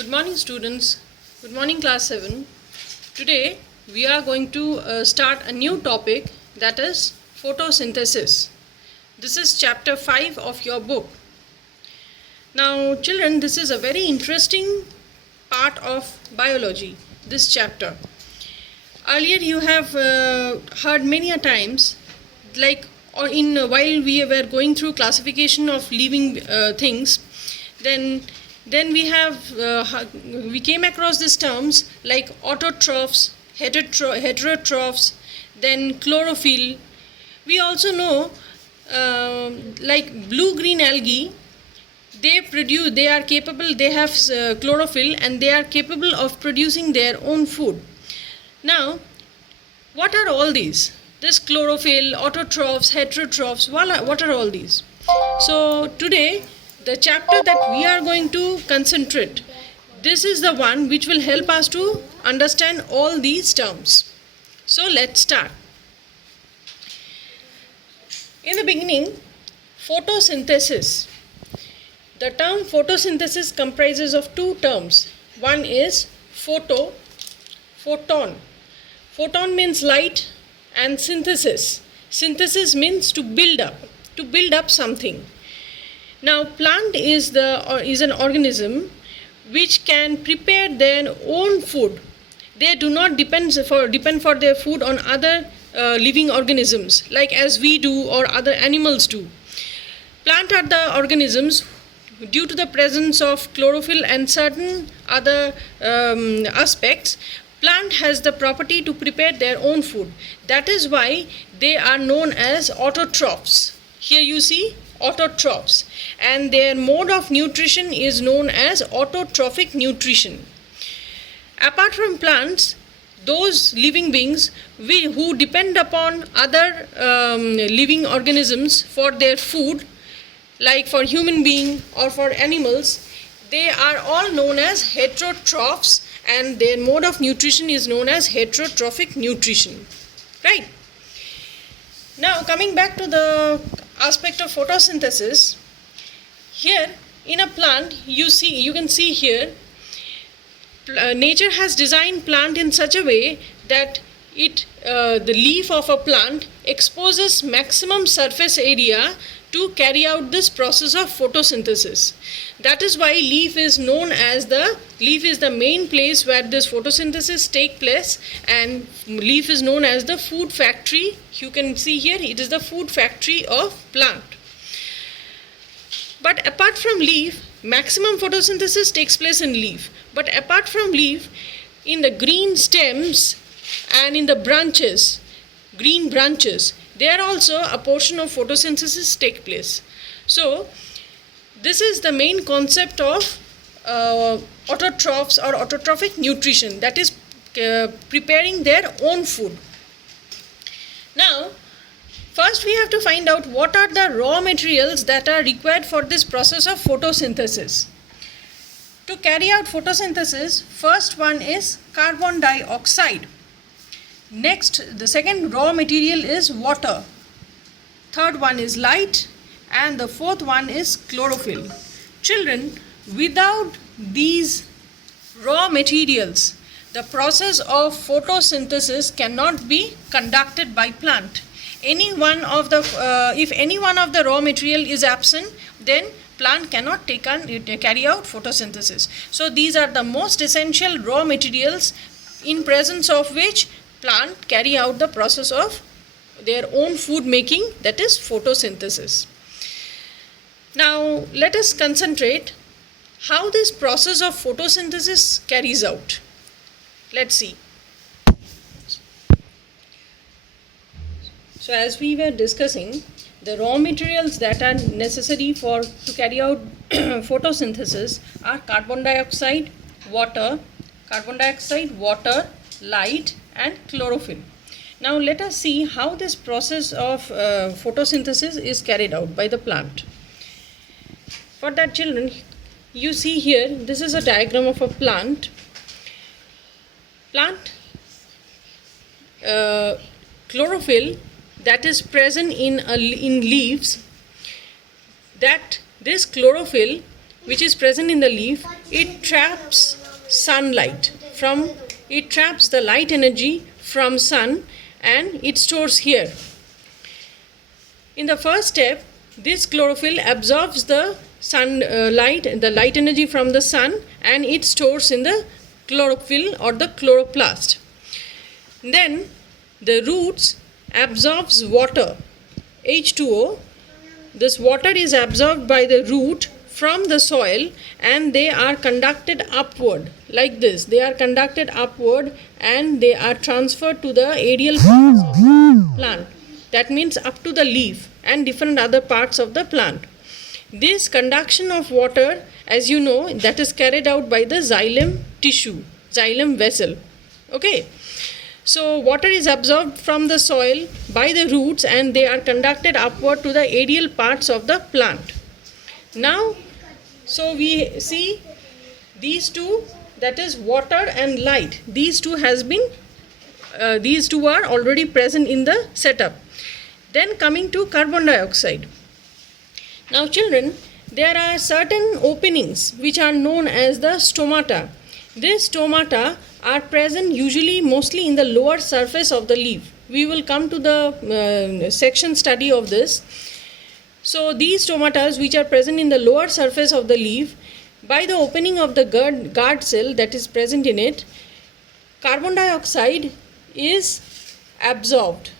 Good morning, students. Good morning, class 7. Today we are going to start a new topic, that is photosynthesis. This is chapter 5 of your book. Now children, this is a very interesting part of biology, this chapter. Earlier you have heard many a times, like while we were going through classification of living things, then we came across these terms like autotrophs, heterotrophs, then chlorophyll. We also know like blue-green algae, they are capable, they have chlorophyll and they are capable of producing their own food. Now, what are all these? This chlorophyll, autotrophs, heterotrophs, what are all these? So today, the chapter that we are going to concentrate, this is the one which will help us to understand all these terms. So let's start. In the beginning, photosynthesis. The term photosynthesis comprises of two terms. One is photon. Photon means light, and synthesis. Synthesis means to build up something. Now, plant is an organism which can prepare their own food. They do not depend for their food on other living organisms, like as we do or other animals do. Plant are the organisms, due to the presence of chlorophyll and certain other aspects, plant has the property to prepare their own food. That is why they are known as autotrophs. Here you see autotrophs, and their mode of nutrition is known as autotrophic nutrition. Apart from plants, those living beings who depend upon other living organisms for their food, like for human being or for animals, they are all known as heterotrophs, and their mode of nutrition is known as heterotrophic nutrition. Right? Now coming back to the aspect of photosynthesis, here in a plant you can see here, nature has designed plant in such a way that the leaf of a plant exposes maximum surface area to carry out this process of photosynthesis. That is why leaf is the main place where this photosynthesis take place, and leaf is known as the food factory. You can see here, it is the food factory of plant. But apart from leaf, maximum photosynthesis takes place in leaf. But apart from leaf, in the green stems and in the branches, green branches, there also a portion of photosynthesis take place. So this is the main concept of autotrophs or autotrophic nutrition, that is preparing their own food. Now first we have to find out what are the raw materials that are required for this process of photosynthesis. To carry out photosynthesis, first one is carbon dioxide. Next, the second raw material is water. Third one is light, and the fourth one is chlorophyll. Children, without these raw materials, the process of photosynthesis cannot be conducted by plant. If any one of the raw material is absent, then plant cannot carry out photosynthesis. So these are the most essential raw materials in presence of which plant carry out the process of their own food making, that is photosynthesis. Now let us concentrate how this process of photosynthesis carries out. Let's see. So as we were discussing, the raw materials that are necessary to carry out photosynthesis are carbon dioxide, water, light, and chlorophyll. Now let us see how this process of photosynthesis is carried out by the plant. For that, children, you see here, this is a diagram of a plant. Chlorophyll that is present in leaves, that this chlorophyll which is present in the leaf, it traps sunlight from, it traps the light energy from sun and it stores here. In the first step, this chlorophyll absorbs the sunlight, the light energy from the sun, and it stores in the chlorophyll or the chloroplast. Then the roots absorbs water, H2O. This water is absorbed by the root from the soil and they are conducted upward like this. They are conducted upward and they are transferred to the aerial parts of the plant. That means up to the leaf and different other parts of the plant. This conduction of water, as you know, that is carried out by the xylem tissue, xylem vessel. Okay. So water is absorbed from the soil by the roots and they are conducted upward to the aerial parts of the plant. Now, so we see these two, that is water and light. These two are already present in the setup. Then coming to carbon dioxide. Now children, there are certain openings which are known as the stomata. These stomata are present usually mostly in the lower surface of the leaf. We will come to the section study of this. So these stomata which are present in the lower surface of the leaf, by the opening of the guard cell that is present in it, carbon dioxide is absorbed.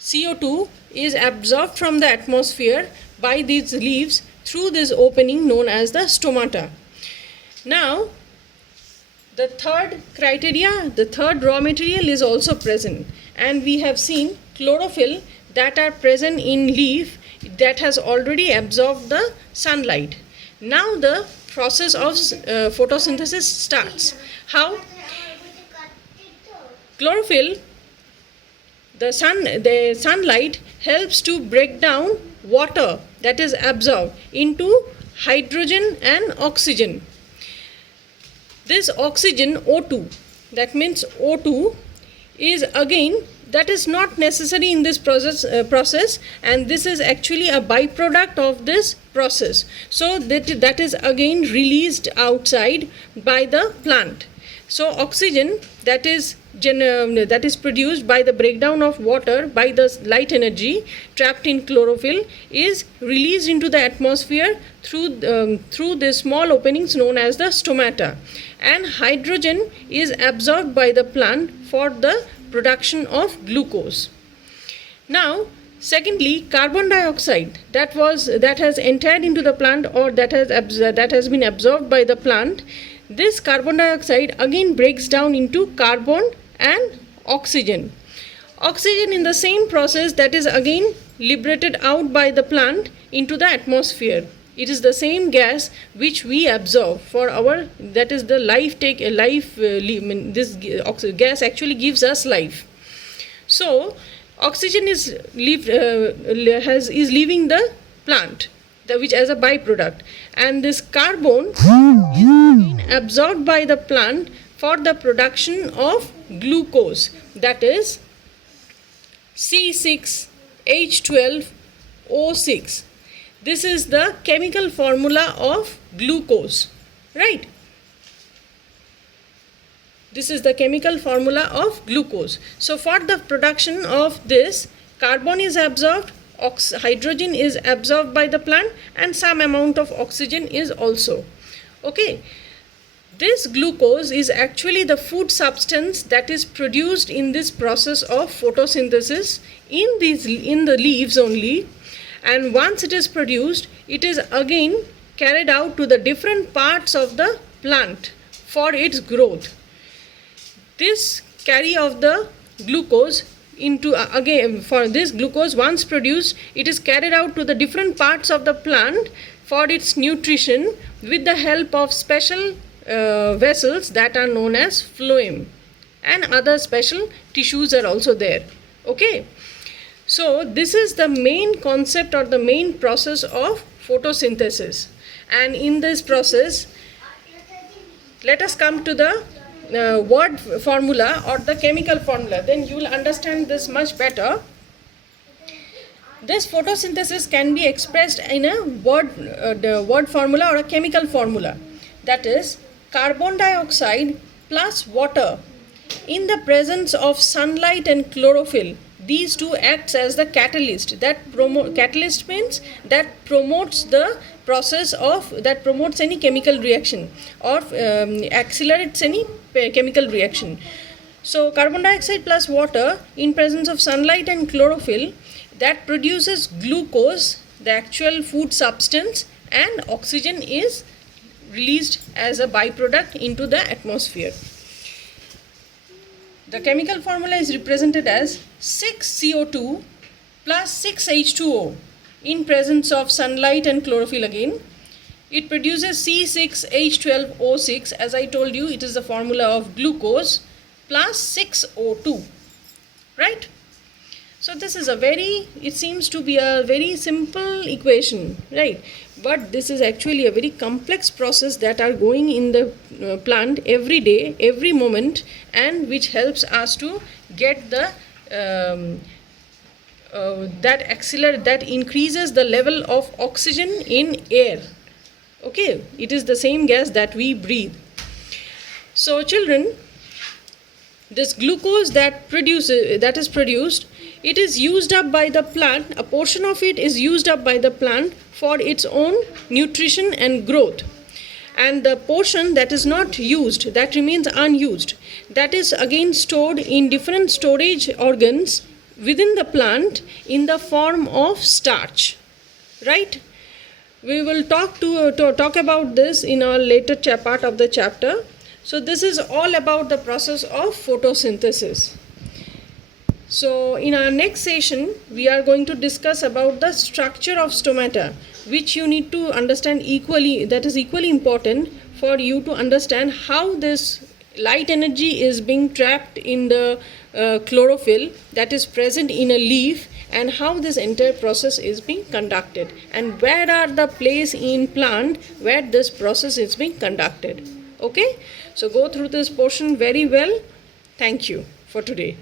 CO2 is absorbed from the atmosphere by these leaves through this opening known as the stomata. Now, the third criteria, the third raw material is also present, and we have seen chlorophyll that are present in leaf that has already absorbed the sunlight. Now the process of photosynthesis starts. How? Chlorophyll, the sunlight helps to break down water that is absorbed into hydrogen and oxygen. This oxygen, O2, that means O2 is again, that is not necessary in this process, and this is actually a byproduct of this process. So that is again released outside by the plant. So oxygen that is produced by the breakdown of water by the light energy trapped in chlorophyll is released into the atmosphere through the small openings known as the stomata, and hydrogen is absorbed by the plant for the production of glucose. Now, secondly, carbon dioxide that has entered into the plant or that has been absorbed by the plant. This carbon dioxide again breaks down into carbon and oxygen. Oxygen in the same process that is again liberated out by the plant into the atmosphere. It is the same gas which we absorb for our, that is the this gas actually gives us life. So oxygen is leaving the plant, which as a byproduct, and this carbon is again absorbed by the plant for the production of glucose, that is C6H12O6. This is the chemical formula of glucose, right? This is the chemical formula of glucose. So for the production of this, carbon is absorbed, hydrogen is absorbed by the plant, and some amount of oxygen is also. Okay. This glucose is actually the food substance that is produced in this process of photosynthesis in the leaves only, and once it is produced, it is again carried out to the different parts of the plant for its growth. This carry of the glucose into again, for this glucose once produced, it is carried out to the different parts of the plant for its nutrition with the help of special vessels that are known as phloem, and other special tissues are also there. Okay, so this is the main concept or the main process of photosynthesis, and in this process let us come to the word formula or the chemical formula, then you will understand this much better. This photosynthesis can be expressed in a the word formula or a chemical formula. That is, carbon dioxide plus water in the presence of sunlight and chlorophyll. These two acts as the catalyst. Catalyst means that promotes the process of, that promotes any chemical reaction or accelerates any chemical reaction. So carbon dioxide plus water in presence of sunlight and chlorophyll, that produces glucose, the actual food substance, and oxygen is released as a byproduct into the atmosphere. The chemical formula is represented as 6CO2 plus 6H2O in presence of sunlight and chlorophyll again. It produces C6H12O6. As I told you, it is the formula of glucose plus 6O2. Right? So this is it seems to be a very simple equation, right? But this is actually a very complex process that are going in the plant every day, every moment, and which helps us to get the that increases the level of oxygen in air. Okay, it is the same gas that we breathe. So children, this glucose that is produced, it is used up by the plant. A portion of it is used up by the plant for its own nutrition and growth, and the portion that is not used, that remains unused, that is again stored in different storage organs within the plant in the form of starch. Right? We will talk about this in a later part of the chapter. So this is all about the process of photosynthesis. So in our next session, we are going to discuss about the structure of stomata, which you need to understand equally, that is equally important for you to understand how this light energy is being trapped in the chlorophyll that is present in a leaf, and how this entire process is being conducted, and where are the place in plant where this process is being conducted. Okay, so go through this portion very well. Thank you for today.